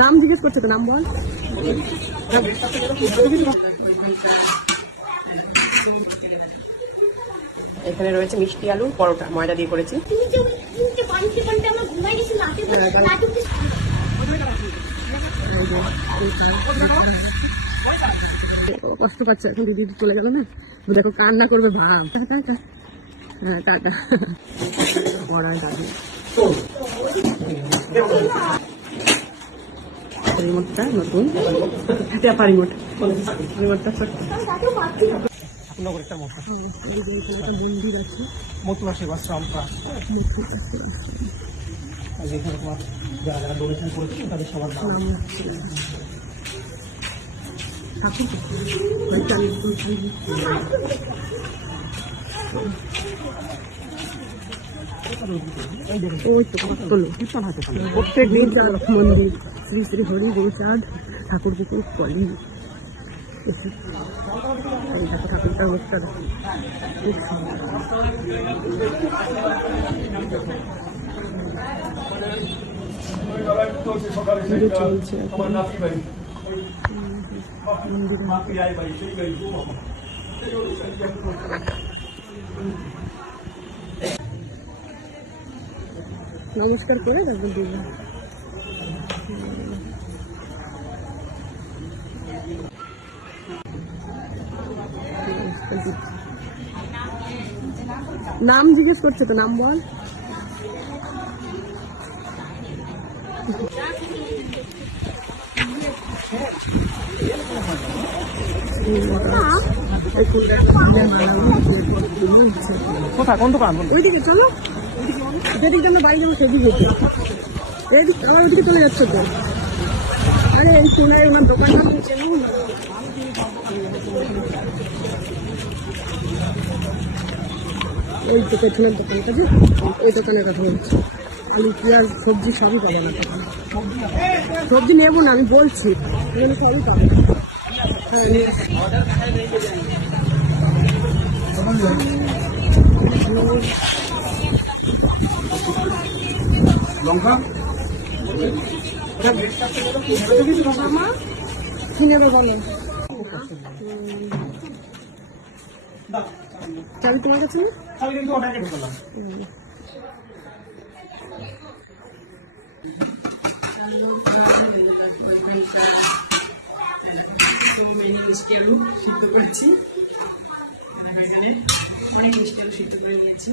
নাম জিজ্ঞেস করছে তো, নাম বল। এখানে রয়েছে মিষ্টি আলু পরোটা, ময়দা দিয়ে করেছি। কষ্ট পাচ্ছে এখন, দিদি চলে গেল না, দেখো কান্না করবে ভাব। হ্যাঁ টাটা। পড়ায় দাদু রিমোটটা নতুন, রিমোটটা মন্দির আছে, মথুরা সেবাশ্রম যেখানে তোমার যারা যারা ডোনেশন করেছে তাদের সবার নাম প্রত্যেক দিন মন্দির শ্রী শ্রী হরি গুরুচাঁদ ঠাকুর পুকুর কলি। ঠাকুরটার মুখটা খুব চলছে। নমস্কার করে তারপর দিল। নাম জিজ্ঞেস করছে তো, নাম বল। কোথায় কোন দোকান? ওইদিকে চলো, যেদিকে আমরা বাড়ি যাবো সেদিকে এদিক, আবার ওইদিকে চলে যাচ্ছে তো। আরে এই সোনায় ওনার দোকানটা নিচে ওই তো পেছনের দোকানটা, যে ওই দোকানের কথা বলছি। আলু পেঁয়াজ সবজি সবই পাবে না তখন। সবজি নেবো না আমি বলছি, এখানে সবই পাবে। হ্যাঁ লঙ্কা নেবে বলো। চাবি তোমার কাছে না? মিষ্টি আলু সিদ্ধ করেছি, এখানে অনেক মিষ্টি আলু সিদ্ধ করে নিয়েছি।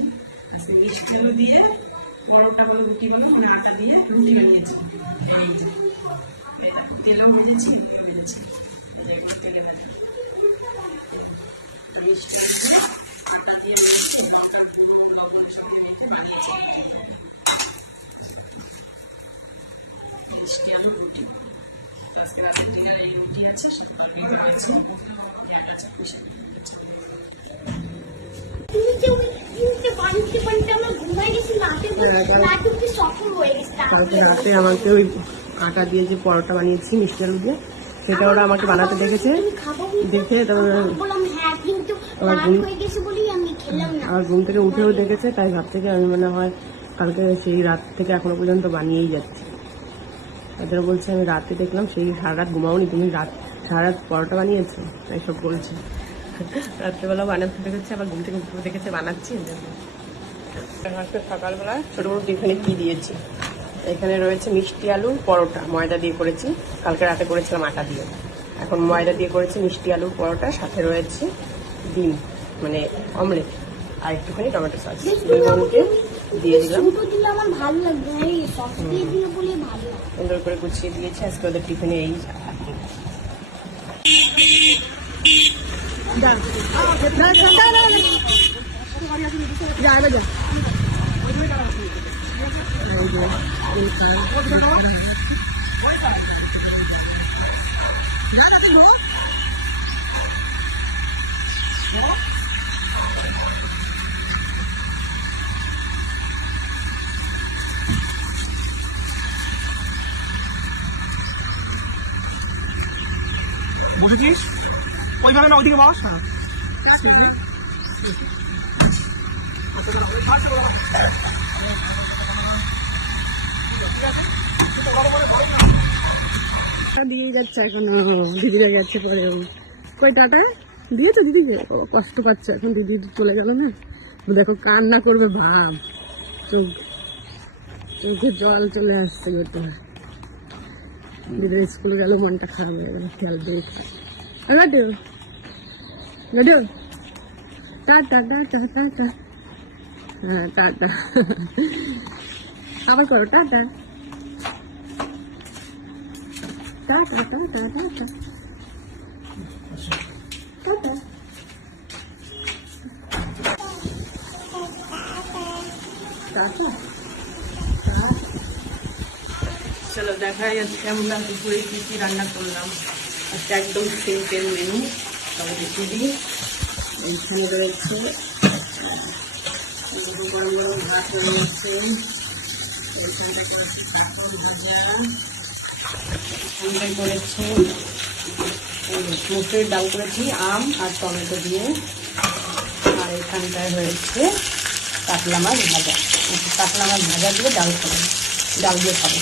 আজকে মিষ্টি আলু দিয়ে পরোটা বলো রুটি বলো, মানে আটা দিয়ে রুটি বানিয়েছি। তেলেও ভেজেছি, একটু ভেজেছি, তেলে মিষ্টি আলু আটা দিয়ে লঙ্কার গুঁড়ো লবণ সব মেখে বানিয়েছি মিষ্টি আলু রুটি। আজকে রাতের ডিনার এই রুটি আছে, সকাল বেলা আছে রাতে আমাকে ওই আটা দিয়ে যে পরোটা বানিয়েছি মিষ্টি আলু দিয়ে, সেটা ওরা আমাকে বানাতে দেখেছে, দেখে আমার ঘুম থেকে উঠেও দেখেছে, তাই ভাব থেকে আমি মনে হয় কালকে সেই রাত থেকে এখনো পর্যন্ত বানিয়েই যাচ্ছি। তাদের বলছে আমি রাতে দেখলাম, সেই সারা রাত ঘুমাওনি তুমি, সারা রাত পরোটা বানিয়েছো, তাই সব বলছে। রাত্রেবেলা বানাতে দেখেছে, আবার ঘুম থেকে উঠে দেখেছে বানাচ্ছি। আজকে সকালবেলা ছোটো বড়ো টিফিনে কী দিয়েছি, এখানে রয়েছে মিষ্টি আলু পরোটা, ময়দা দিয়ে করেছি, কালকে রাতে করেছিলাম আটা দিয়ে, এখন ময়দা দিয়ে করেছি মিষ্টি আলু পরোটা, সাথে রয়েছে ডিম মানে অমলেট আর একটুখানি টমেটো সস দিয়ে দিলাম। সুন্দর করে গুছিয়ে দিয়েছি আজকে ওদের টিফিনে। এই বুঝেছিস ওইভাবে না, ওইদিকে বস। হ্যাঁ ঠিক আছে। দিয়ে যাচ্ছে এখনো, দিদিরা গেছে পরে। কই টাটা দিয়েছো দিদিকে? ও কষ্ট পাচ্ছে এখন, দিদি চলে গেল না। দেখো কান্না করবে ভাব, চোখে জল চলে আসছে। দিদির স্কুলে গেল, মনটা খারাপ হয়ে গেল। খেলবে laddoo laddoo tata tata tata. হ্যাঁ টাটা, আবার করো tata tata tata tata tata. চলো দেখা যাচ্ছে আমরা দুপুরে কি কি রান্না করলাম। আজকে একদম সিম্পল মেনু, তবে দেখি দিই। এইখানে রয়েছে গরম গরম ভাত রয়েছে, এইখানটা করেছি কাঁকড় ভাজা, এখানটায় করেছি মুসুরির ডাল করেছি আম আর টমেটো দিয়ে, আর এখানটায় হয়েছে কাতলা মাছ ভাজা। কাতলা মাছ ভাজা দিয়ে ডাল খাবো, ডাল দিয়ে খাবো।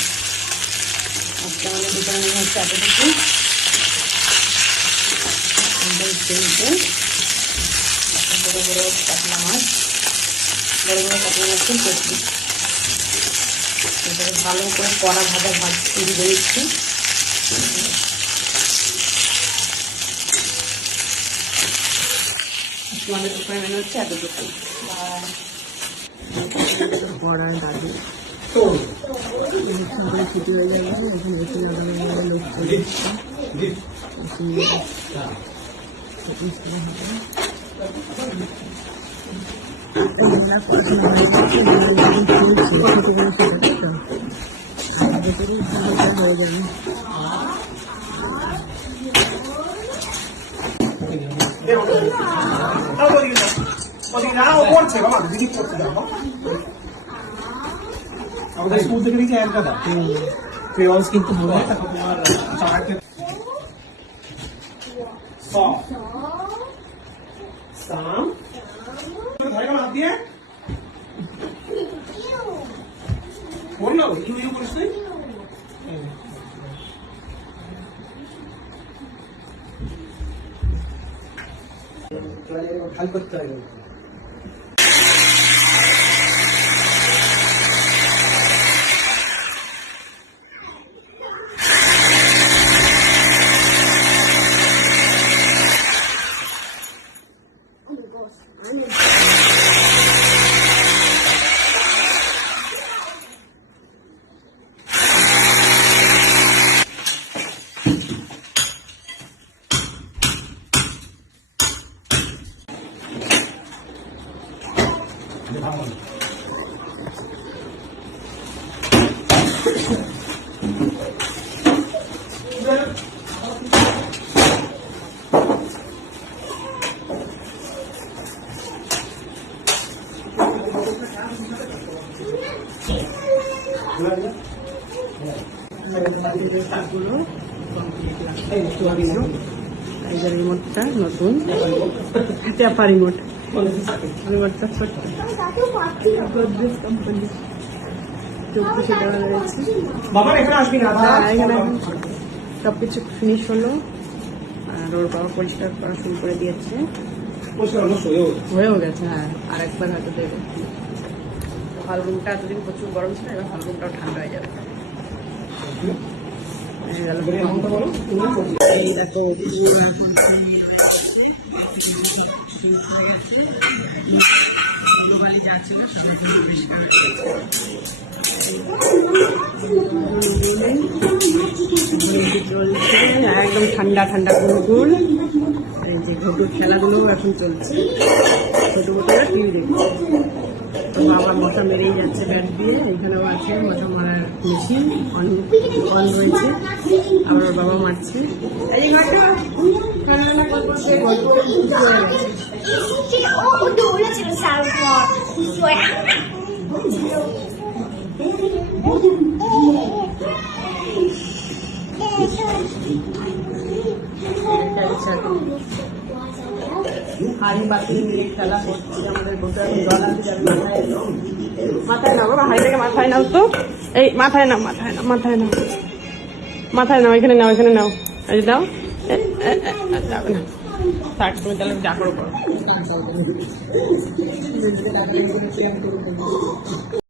আজকে আমাদের দুপুরে মেনু হচ্ছে এতটুকু। বড় বড় কাতলা মাছ, বড় বড় কাতলা মাছের চটনি। এটাকে ভালো করে কড়া ভাজা তৈরি করে দিচ্ছি। আমাদের দুপুরে মেনু হচ্ছে এতটুকু। কড়ায় দাঁড়িয়ে ছুটি হয়ে যাবে, এখন এসে যাবে লোক চলে হয়ে যাবে। আমাদের স্কুল থেকে নিচে একটা দাও ক্রেয়ন্স কিন্তু তোমার হাত দিয়ে বললো ইউ করিস তুই খেয়াল করতে হবে। রিমোটটা নতুন চাপা রিমোট, রিমোটটা ছোট্ট গোদরেজ কোম্পানি, 2400 টাকা রয়েছে। এখানে সবকিছু ফিনিশ হলো, আর ওর বাবা পরিষ্কার করা শুরু করে দিয়েছে, হয়েও গেছে। হ্যাঁ, আর একবার হয়তো দেবে। হল রুমটা এতদিন প্রচুর গরম ছিল, এবার হল রুমটাও ঠান্ডা হয়ে যাবে। এই দেখো চলছে একদম ঠান্ডা ঠান্ডা কুলকুল। এই যে ঘটুর খেলাগুলো এখন চলছে, ছোট ছোটরা টিভি দেখছে। তো বাবার মশা মেরেই যাচ্ছে ব্যাট দিয়ে। এখানেও আছে মশা মারার মেশিন, অন রয়েছে, আবার ওর বাবা মারছে। এই হাড়ি বাতি মিলে খেলা করছে আমাদের গোটা জল আনতে যাবে। মাথায় না বাবা, হাড়িটাকে মাথায় নাও তো, এই মাথায় নাও, মাথায় নাও, মাথায় নাও, মাথায় নাও, এখানে নাও, এখানে নাও, এই দাও। যাবে না, থাক, তুমি তাহলে যা করো করো।